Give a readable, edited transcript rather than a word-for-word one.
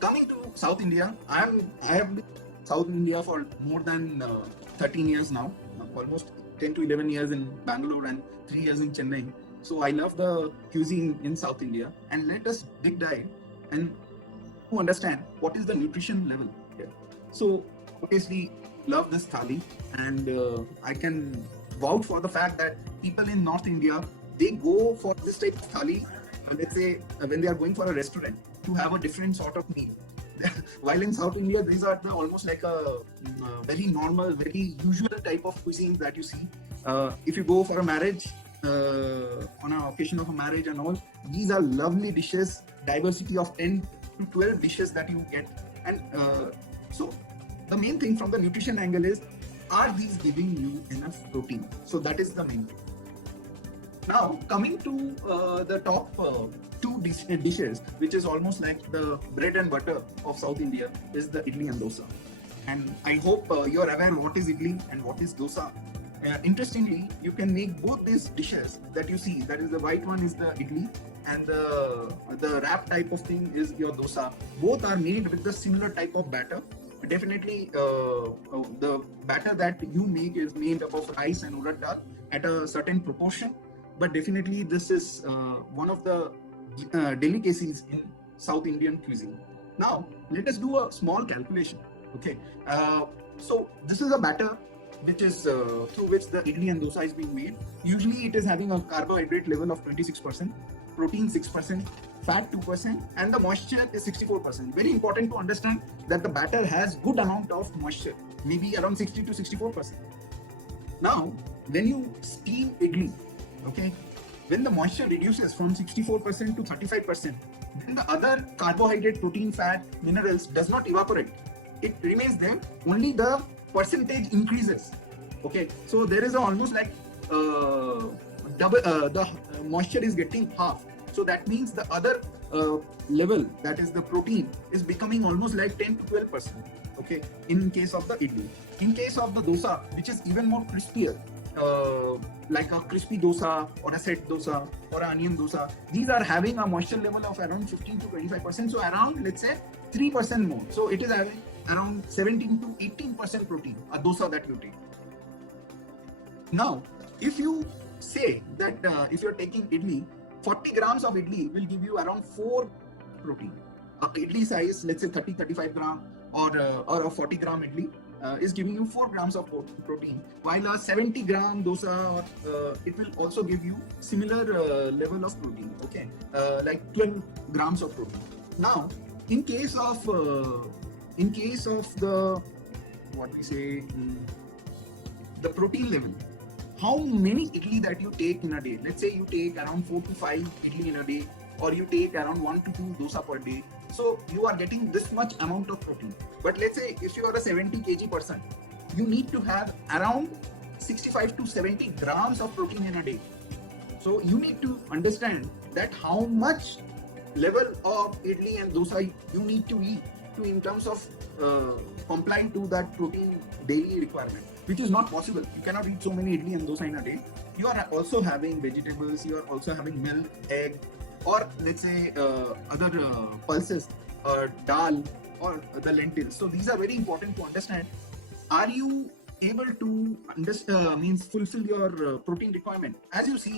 Coming to South India, I have been in South India for more than 13 years now, almost 10 to 11 years in Bangalore and 3 years in Chennai. So I love the cuisine in South India, and let us dig dive and to understand what is the nutrition level here. So obviously love this thali, and I can vouch for the fact that people in North India, they go for this type of thali. Let's say when they are going for a restaurant to have a different sort of meal. While in South India, these are almost like a very normal, very usual type of cuisines that you see. If you go for a marriage, on an occasion of a marriage and all, these are lovely dishes, diversity of 10 to 12 dishes that you get. And so the main thing from the nutrition angle is, are these giving you enough protein? So that is the main thing. Now, coming to the top two dishes, which is almost like the bread and butter of South India, is the idli and dosa. And I hope you are aware what is idli and what is dosa. Interestingly, you can make both these dishes that you see. That is, the white one is the idli, and the wrap type of thing is your dosa. Both are made with the similar type of batter. Definitely, the batter that you make is made up of rice and urad dal at a certain proportion. But definitely, this is one of the delicacies in South Indian cuisine. Now, let us do a small calculation. Okay, so this is a batter which is through which the idli and dosa is being made. Usually, it is having a carbohydrate level of 26%, protein 6%, fat 2%, and the moisture is 64%. Very important to understand that the batter has good amount of moisture, maybe around 60 to 64%. Now, when you steam idli, okay, when the moisture reduces from 64% to 35%, then the other carbohydrate, protein, fat, minerals does not evaporate. It remains there. Only the percentage increases. Okay, so there is almost like double. The moisture is getting half. So that means the other level, that is the protein, is becoming almost like 10 to 12%. Okay, in case of the idli. In case of the dosa, which is even more crispier, like a crispy dosa or a set dosa or an onion dosa, these are having a moisture level of around 15 to 25%. So around, let's say, 3% more. So it is having around 17 to 18% protein, a dosa that you take. Now, if you say that if you're taking idli, 40 grams of idli will give you around 4 protein. A idli size, let's say 35 gram, or a 40 gram idli is giving you 4 grams of protein, while a 70 gram dosa, it will also give you similar level of protein, okay, like 12 grams of protein. Now, in case of the, what we say, the protein level, how many idli that you take in a day. Let's say you take around 4 to 5 idli in a day, or you take around 1 to 2 dosa per day. So you are getting this much amount of protein. But let's say if you are a 70 kg person, you need to have around 65 to 70 grams of protein in a day. So you need to understand that how much level of idli and dosa you need to eat to, in terms of complying to that protein daily requirement, which is not possible. You cannot eat so many idli and dosa in a day. You are also having vegetables, you are also having milk, egg, or let's say other pulses, dal, or the lentils. So these are very important to understand. Are you able to means fulfill your protein requirement? As you see